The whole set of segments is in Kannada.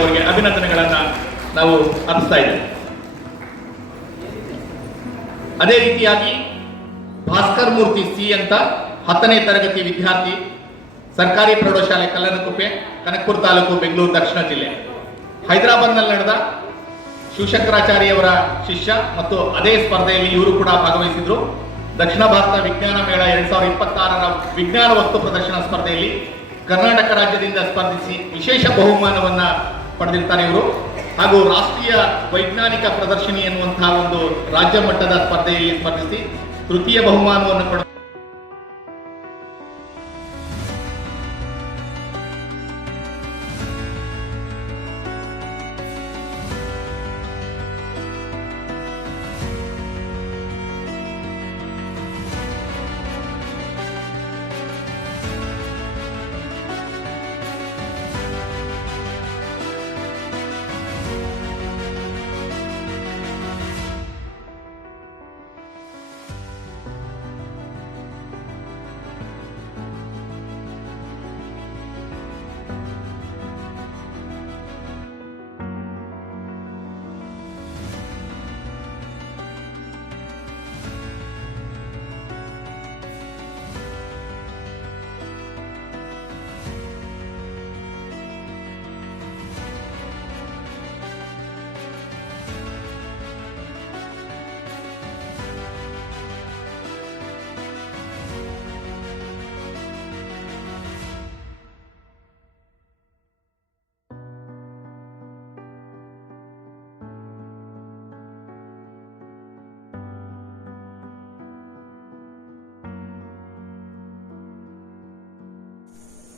ಅವರಿಗೆ ಅಭಿನಂದನೆಗಳನ್ನು ನಾವು ಅರ್ಪಿಸ್ತಾ ಇದ್ದೇವೆ. ಅದೇ ರೀತಿಯಾಗಿ ಭಾಸ್ಕರ್ ಮೂರ್ತಿ ಸಿ ಅಂತ 10ನೇ ತರಗತಿ ವಿದ್ಯಾರ್ಥಿ, ಸರ್ಕಾರಿ ಪ್ರೌಢಶಾಲೆ ಕಲ್ಲನಕುಪ್ಪೆ, ಕನಕಪುರ ತಾಲೂಕು, ಬೆಂಗಳೂರು ದಕ್ಷಿಣ ಜಿಲ್ಲೆ. ಹೈದರಾಬಾದ್ನಲ್ಲಿ ನಡೆದ ಶಿವಶಂಕರಾಚಾರ್ಯವರ ಶಿಷ್ಯ ಮತ್ತು ಅದೇ ಸ್ಪರ್ಧೆಯಲ್ಲಿ ಇವರು ಕೂಡ ಭಾಗವಹಿಸಿದ್ರು. ದಕ್ಷಿಣ ಭಾರತ ವಿಜ್ಞಾನ ಮೇಳ 2026ರ ವಿಜ್ಞಾನ ವಸ್ತು ಪ್ರದರ್ಶನ ಸ್ಪರ್ಧೆಯಲ್ಲಿ ಕರ್ನಾಟಕ ರಾಜ್ಯದಿಂದ ಸ್ಪರ್ಧಿಸಿ ವಿಶೇಷ ಬಹುಮಾನವನ್ನ ಪಡೆದಿರ್ತಾರೆ ಇವರು. ಹಾಗೂ ರಾಷ್ಟ್ರೀಯ ವೈಜ್ಞಾನಿಕ ಪ್ರದರ್ಶನಿ ಎನ್ನುವಂತಹ ಒಂದು ರಾಜ್ಯ ಮಟ್ಟದ ಸ್ಪರ್ಧೆಯಲ್ಲಿ ಸ್ಪರ್ಧಿಸಿ ತೃತೀಯ ಬಹುಮಾನವನ್ನು ಪಡೆದ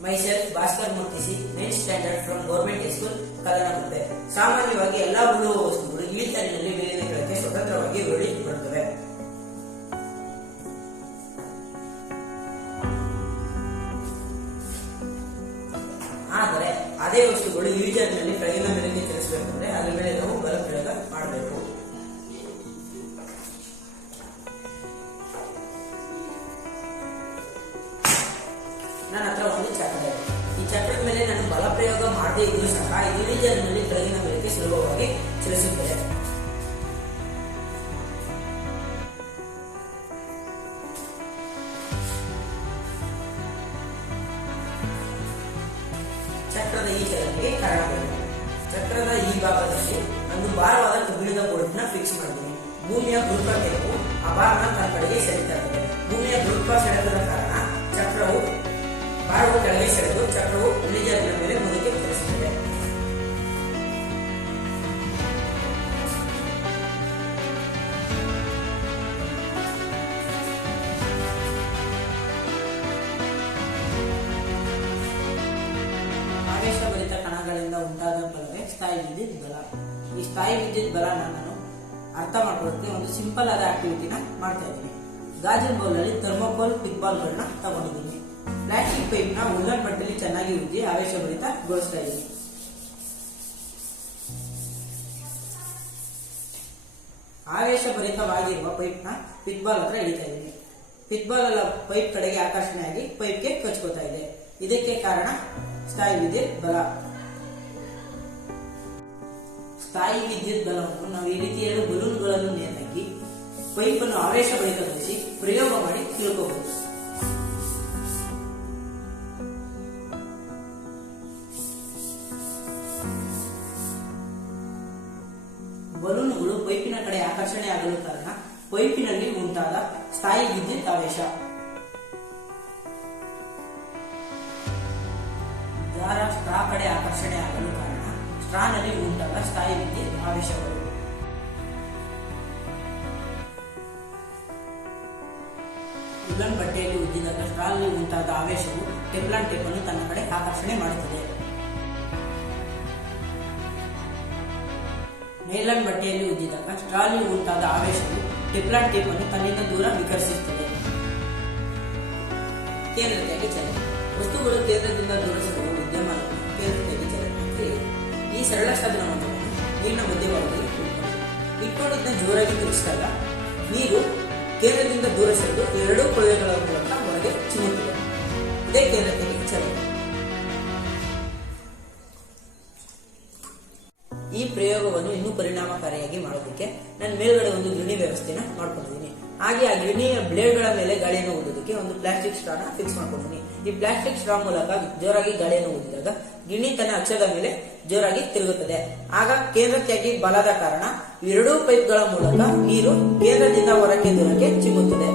Myself, Bhaskar Murthy, 9th standard from Government High School, ಕಲ್ಲನಕುಪ್ಪೆ. ಸಾಮಾನ್ಯವಾಗಿ ಎಲ್ಲಾ ಉಳುವ ವಸ್ತುಗಳು ಇಳಿತಾರಿನಲ್ಲಿ ಮೇಲಿನ ಕೆಳಕ್ಕೆ ಸ್ವತಂತ್ರವಾಗಿ ಉರುಳಿಬರುತ್ತವೆ. ಆದರೆ ಅದೇ ವಸ್ತುಗಳು ಇಳಿಜಾರಿನಲ್ಲಿ ಕೆಳಗಿನ ಮೇಲಕ್ಕೆ ಚಲಿಸಬೇಕಂದ್ರೆ ಅದರ ಮೇಲೆ ನಾವು ಬಲ ಪ್ರಯೋಗ ಮಾಡಬೇಕು. ನನ್ನ ಹತ್ರ ಒಂದು ಚಕ್ರ ಇದೆ. ಈ ಚಕ್ರದ ಮೇಲೆ ನಾನು ಬಲ ಪ್ರಯೋಗ ಮಾಡದೇ ಇದ್ರೂ ಸಹ ಇಳಿಜಾರಿನಲ್ಲಿ ಕೆಳಗಿನ ಮೇಲಕ್ಕೆ ಸುಲಭವಾಗಿ ಚಲಿಸುತ್ತದೆ. ಚಕ್ರದ ಈ ಚಲನೆಗೆ ಕಾರಣಗಳು. ಚಕ್ರದ ಈ ಭಾಗದಲ್ಲಿ ಒಂದು ಭಾರವಾದ ಕಬ್ಬಿಣದ ಬೋಲ್ಟ್ನ ಫಿಕ್ಸ್ ಮಾಡ್ತೀನಿ. ಭೂಮಿಯ ಗುರುತ್ವಾಕರ್ಷಣೆಯು ಆ ಭಾರನ ತನ್ನ ಕಡೆಗೆ ಸೆಳೀತಾ ಇರ್ತದೆ. ಭೂಮಿಯ ಗುರುತ್ವ ಸೆಳೆತದ ಕಾರಣ ಚಕ್ರವು ಭಾರವು ಕೆಳಗೆ ಸೆಳೆದು ಚಕ್ರವು ಇಳಿಜಾರಿನ ಮೇಲೆ ಮುಂದಕ್ಕೆ ಚಲಿಸುತ್ತದೆ. ಆವೇಶಭರಿತ ಕಣಗಳಿಂದ ಉಂಟಾದ ಬಲವೇ ಸ್ಥಾಯಿ ವಿದ್ಯುತ್ ಬಲ. ಈ ಸ್ಥಾಯಿ ವಿದ್ಯುತ್ ಬಲ ನಾನು ಅರ್ಥ ಮಾಡ್ಕೊಳ್ಳೋದಕ್ಕೆ ಒಂದು ಸಿಂಪಲ್ ಆದ ಆಕ್ಟಿವಿಟಿನ ಮಾಡ್ತಾ ಇದ್ದೀನಿ. ಗಾಜಿನ ಬೌಲಲ್ಲಿ ಥರ್ಮೋಕೋಲ್ ಪಿಕ್ಬಾಲ್ಗಳನ್ನ ತಗೊಂಡಿದ್ದೀನಿ. ಪ್ಲಾಸ್ಟಿಕ್ ಪೈಪ್ ನ ಉಲ್ಲನ್ ಬಟ್ಟೆಯಲ್ಲಿ ಚೆನ್ನಾಗಿ ಉಜ್ಜಿ ಆವೇಶಭರಿತಗೊಳಿಸ್ತಾ ಇದ್ದೀನಿ. ಆವೇಶಭರಿತವಾಗಿರುವ ಪೈಪ್ ನ ಪಿಕ್ಬಾಲ್ ಹತ್ರ ಇಳಿತಾ ಇದ್ದೀನಿ. ಪಿಕ್ಬಾಲ್ ಅಲ್ಲ ಪೈಪ್ ಕಡೆಗೆ ಆಕರ್ಷಣೆಯಾಗಿ ಪೈಪ್ಗೆ ಕಚ್ಕೋತಾ ಇದೆ. ಇದಕ್ಕೆ ಕಾರಣ ಸ್ಥಾಯಿ ವಿದ್ಯುತ್ ಬಲ. ಸ್ಥಾಯಿ ವಿದ್ಯುತ್ ಬಲವನ್ನು ನಾವು ಈ ರೀತಿ 2 ಬಲೂನ್ಗಳನ್ನು ನೇತಾಕಿ ಪೈಪ್ ಅನ್ನು ಆವೇಶಭರಿತಗೊಳಿಸಿ ಪ್ರಯೋಗ ಮಾಡಿ ತಿಳ್ಕೋಬಹುದು. ಬಲೂನುಗಳು ಪೈಪಿನ ಕಡೆ ಆಕರ್ಷಣೆ ಆಗಲು ಕಾರಣ ಪೈಪಿನಲ್ಲಿ ಉಂಟಾದ ಸ್ಥಾಯಿ ವಿದ್ಯುತ್ ಆವೇಶ. ದಾರ ಸ್ಟ್ರಾ ಕಡೆ ಆಕರ್ಷಣೆ ಆಗಲು ಕಾರಣ ಸ್ಟ್ರಾನಲ್ಲಿ ಉಂಟಾದ ಸ್ಥಾಯಿ ವಿದ್ಯುತ್ ಆವೇಶಗಳು. ಉಲ್ಲನ್ ಬಟ್ಟೆಯಲ್ಲಿ ಉಜ್ಜಿದಾಗ ಸ್ಟ್ರಾನಲ್ಲಿ ಉಂಟಾದ ಆವೇಶವು ಟೆಫ್ಲಾನ್ ಟೇಪ್ ಅನ್ನು ತನ್ನ ಕಡೆ ಆಕರ್ಷಣೆ ಮಾಡುತ್ತದೆ. ನೈಲಾನ್ ಬಟ್ಟೆಯಲ್ಲಿ ಉಜ್ಜಿದಾಗ ಸ್ಟ್ರಾನಲ್ಲಿ ಉಂಟಾದ ಆವೇಶವು ಟೆಫ್ಲಾನ್ ಟೇಪ್ ಅನ್ನು ತನ್ನಿಂದ ದೂರ ವಿಕರಿಸುತ್ತದೆ. ಕೇಂದ್ರತೆಯಾಗಿ ಚಲನೆ. ವಸ್ತುಗಳು ಕೇಂದ್ರದಿಂದ ದೂರ ಸರಿಯುವ ವಿದ್ಯಮಾನವನ್ನು ಕೇಂದ್ರತೆಯಾಗಿ ಚಲನೆ ಕ್ರಿಯೆ. ಈ ಸರಳ ಸಾಧನವನ್ನು ನೀರಿನ ಮಧ್ಯಭಾಗದಲ್ಲಿ ಇಟ್ಕೊಂಡಿದ್ದ ಜೋರಾಗಿ ತಿರುಗಿಸಿದಾಗ ನೀರು ಕೇಂದ್ರದಿಂದ ದೂರ ಸರಿದು 2 ಕೊಳವೆಗಳ ಮೂಲಕ ಹೊರಗೆ ಚಿಮ್ಮುತ್ತದೆ. ಇದೇ ಕೇಂದ್ರತೆಯಾಗಿ ಚಲನೆ. ಈ ಪ್ರಯೋಗವನ್ನು ಇನ್ನೂ ಪರಿಣಾಮಕಾರಿಯಾಗಿ ಮಾಡೋದಕ್ಕೆ ನಾನು ಮೇಲ್ಗಡೆ ಒಂದು ಗಿರಣಿ ವ್ಯವಸ್ಥೆನ ಮಾಡ್ಕೊಂಡಿದ್ದೀನಿ. ಹಾಗೆ ಆ ಗಿರಣಿಯ ಬ್ಲೇಡ್ಗಳ ಮೇಲೆ ಗಾಳಿಯನ್ನು ಊದೋದಕ್ಕೆ ಒಂದು ಪ್ಲಾಸ್ಟಿಕ್ ಸ್ಟ್ರಾನ ಫಿಕ್ಸ್ ಮಾಡ್ಕೊಂಡಿದ್ದೀನಿ. ಈ ಪ್ಲಾಸ್ಟಿಕ್ ಸ್ಟ್ರಾ ಮೂಲಕ ಜೋರಾಗಿ ಗಾಳಿಯನ್ನು ಊದಿದಾಗ ಗಿರಣಿ ತನ್ನ ಅಕ್ಷದ ಮೇಲೆ ಜೋರಾಗಿ ತಿರುಗುತ್ತದೆ. ಆಗ ಕೇಂದ್ರಕ್ಕಾಗಿ ಬಲದ ಕಾರಣ ಎರಡೂ ಪೈಪ್ಗಳ ಮೂಲಕ ನೀರು ಕೇಂದ್ರದಿಂದ ಹೊರಕ್ಕೆ ದೂರಕ್ಕೆ ಚಿಮ್ಮುತ್ತದೆ.